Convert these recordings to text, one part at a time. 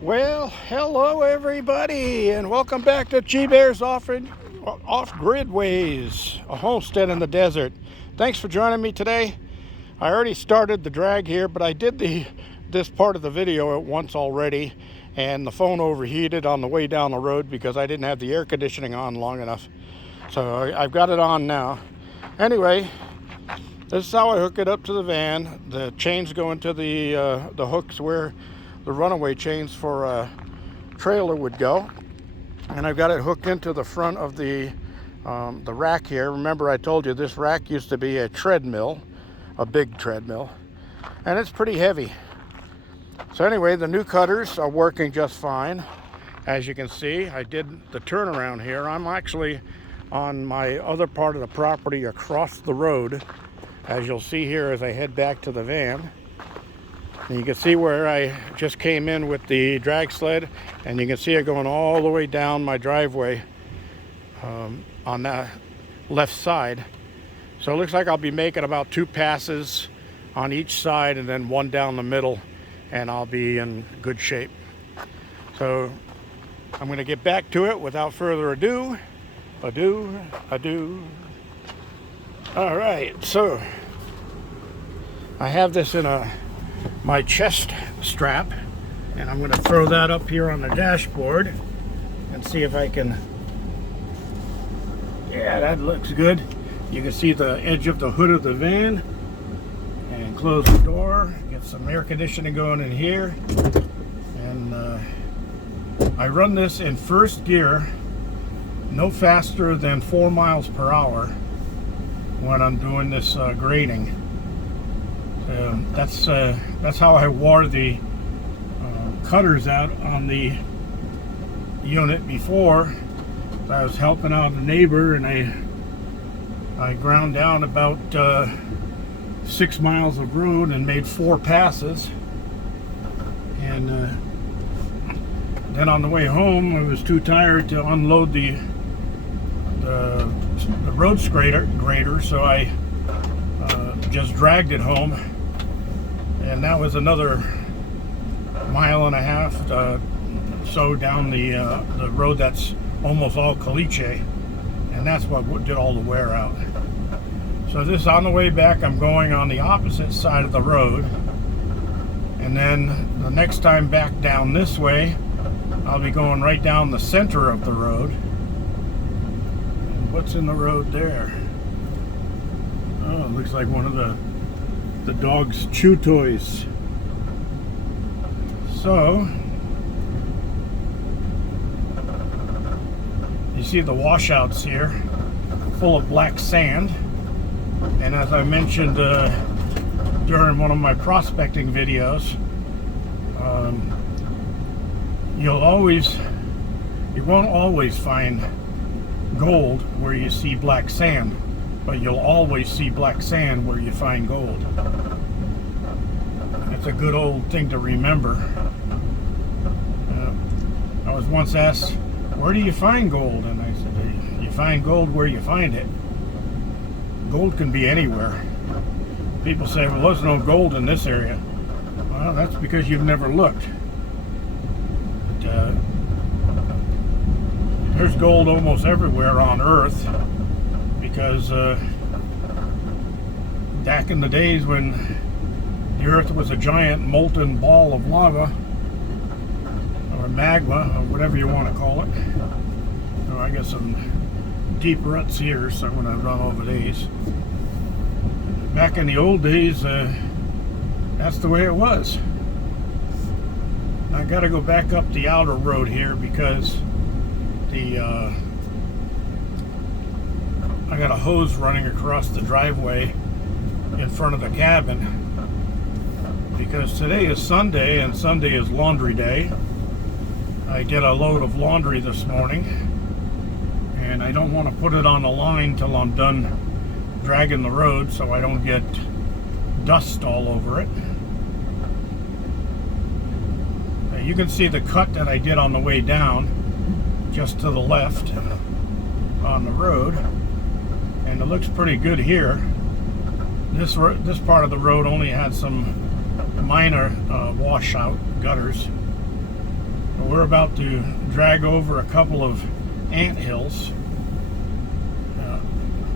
Well, hello everybody, and welcome back to G-Bear's Off-Grid Ways, a homestead in the desert. Thanks for joining me today. I already started the drag here, but I did this part of the video at once already, and the phone overheated on the way down the road because I didn't have the air conditioning on long enough. So I've got it on now. Anyway, this is how I hook it up to the van. The chains go into the hooks where the runaway chains for a trailer would go, and I've got it hooked into the front of the rack here. Remember, I told you this rack used to be a treadmill, a big treadmill, and it's pretty heavy. So anyway, the new cutters are working just fine. As you can see, I did the turnaround here. I'm actually on my other part of the property across the road, as you'll see here as I head back to the van. And you can see where I just came in with the drag sled, and you can see it going all the way down my driveway on that left side. So it looks like I'll be making about 2 passes on each side and then 1 down the middle, and I'll be in good shape. So I'm going to get back to it without further ado. All right, so I have this in my chest strap, and I'm going to throw that up here on the dashboard and see if I can. Yeah, that looks good. You can see the edge of the hood of the van, and close the door, get some air conditioning going in here, and I run this in first gear, no faster than 4 miles per hour when I'm doing this grading. That's how I wore the cutters out on the unit before. I was helping out a neighbor, and I ground down about 6 miles of road and made 4 passes. And then on the way home, I was too tired to unload the road grader, so I just dragged it home. And that was another 1.5 miles so down the road that's almost all caliche, and that's what did all the wear out. So this, on the way back, I'm going on the opposite side of the road, and then the next time back down this way, I'll be going right down the center of the road. And what's in the road there? Oh, it looks like one of the dog's chew toys. So you see the washouts here full of black sand, and as I mentioned during one of my prospecting videos, you won't always find gold where you see black sand, but you'll always see black sand where you find gold. It's a good old thing to remember. I was once asked, where do you find gold? And I said, you find gold where you find it. Gold can be anywhere. People say, well, there's no gold in this area. Well, that's because you've never looked. But, there's gold almost everywhere on Earth, because back in the days when the Earth was a giant molten ball of lava, or magma, or whatever you want to call it. So I got some deep ruts here, so I'm going to run over these. Back in the old days, that's the way it was. I got to go back up the outer road here because I got a hose running across the driveway in front of the cabin, because today is Sunday and Sunday is laundry day. I did a load of laundry this morning, and I don't want to put it on the line till I'm done dragging the road so I don't get dust all over it. You can see the cut that I did on the way down just to the left on the road, and it looks pretty good here. This part of the road only had some minor washout gutters, we're about to drag over a couple of ant hills. I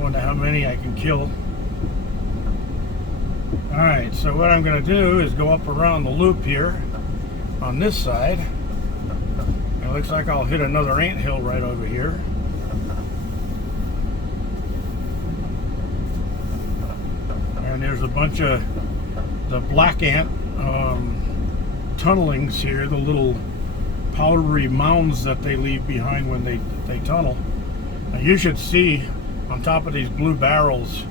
wonder how many I can kill. Alright, so what I'm going to do is go up around the loop here on this side. It looks like I'll hit another ant hill right over here. And there's a bunch of the black ant tunnelings here, the little powdery mounds that they leave behind when they tunnel. Now you should see on top of these blue barrels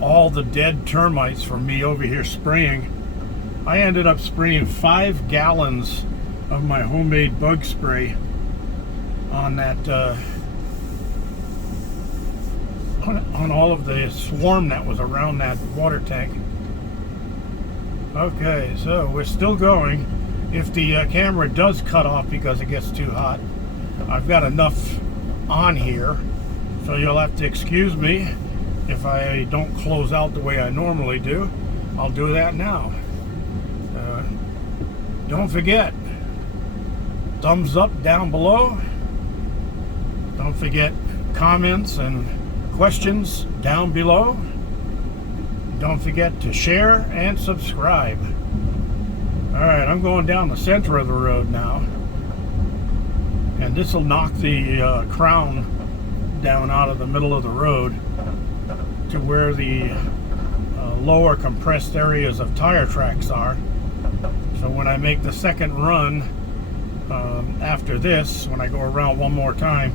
all the dead termites from me over here spraying. I ended up spraying 5 gallons of my homemade bug spray on that on all of the swarm that was around that water tank. Okay, so we're still going. If the camera does cut off because it gets too hot, I've got enough on here, so you'll have to excuse me if I don't close out the way I normally do. I'll do that now. Don't forget, thumbs up down below. Don't forget comments and questions down below. Don't forget to share and subscribe. Alright, I'm going down the center of the road now. And this will knock the crown down out of the middle of the road to where the lower compressed areas of tire tracks are. So when I make the second run after this, when I go around one more time,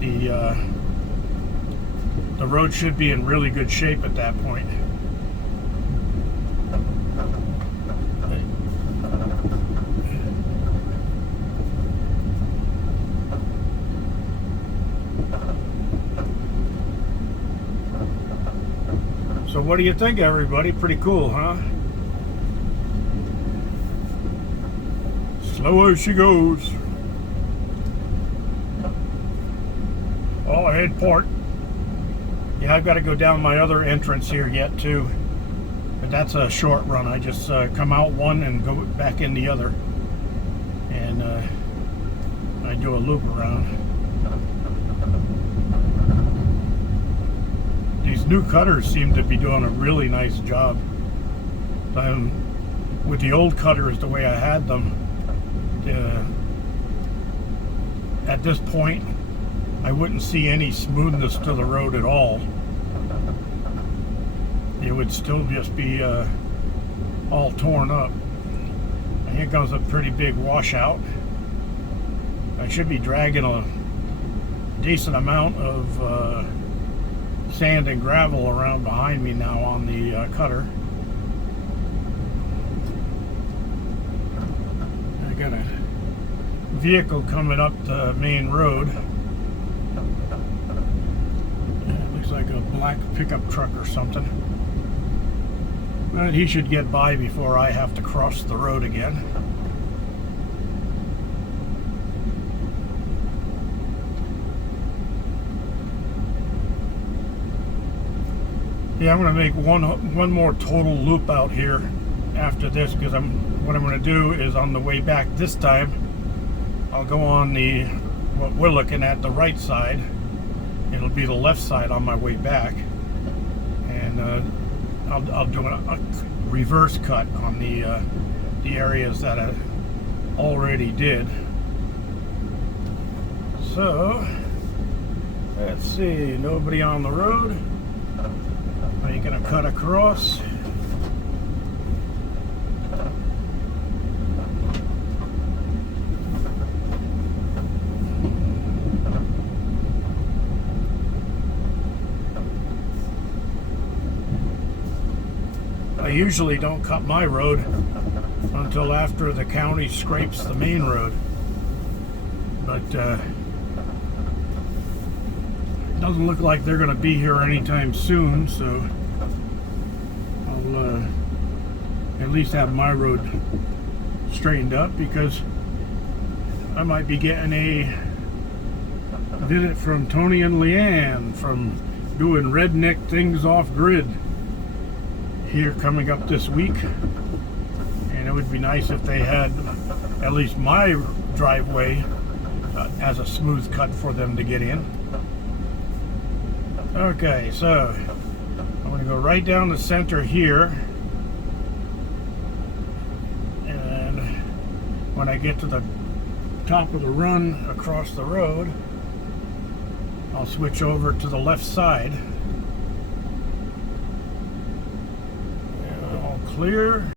the road should be in really good shape at that point. So what do you think, everybody? Pretty cool, huh? Slow as she goes. Oh, ahead port. Yeah, I've got to go down my other entrance here yet too. But that's a short run. I just come out one and go back in the other. And I do a loop around. These new cutters seem to be doing a really nice job. With the old cutters the way I had them, at this point I wouldn't see any smoothness to the road at all. It would still just be all torn up. And here comes a pretty big washout. I should be dragging a decent amount of sand and gravel around behind me now on the cutter. I got a vehicle coming up the main road. It looks like a black pickup truck or something. But he should get by before I have to cross the road again. Yeah, I'm going to make one more total loop out here after this, because what I'm going to do is on the way back this time, I'll go on what we're looking at, the right side. It'll be the left side on my way back, and I'll do a reverse cut on the areas that I already did. So let's see, nobody on the road. Are you going to cut across? I usually don't cut my road until after the county scrapes the main road, but it doesn't look like they're going to be here anytime soon, so I'll at least have my road straightened up, because I might be getting a visit from Tony and Leanne from doing redneck things off grid here coming up this week, and it would be nice if they had at least my driveway as a smooth cut for them to get in. Okay, so I'm going to go right down the center here, and when I get to the top of the run across the road, I'll switch over to the left side. All clear.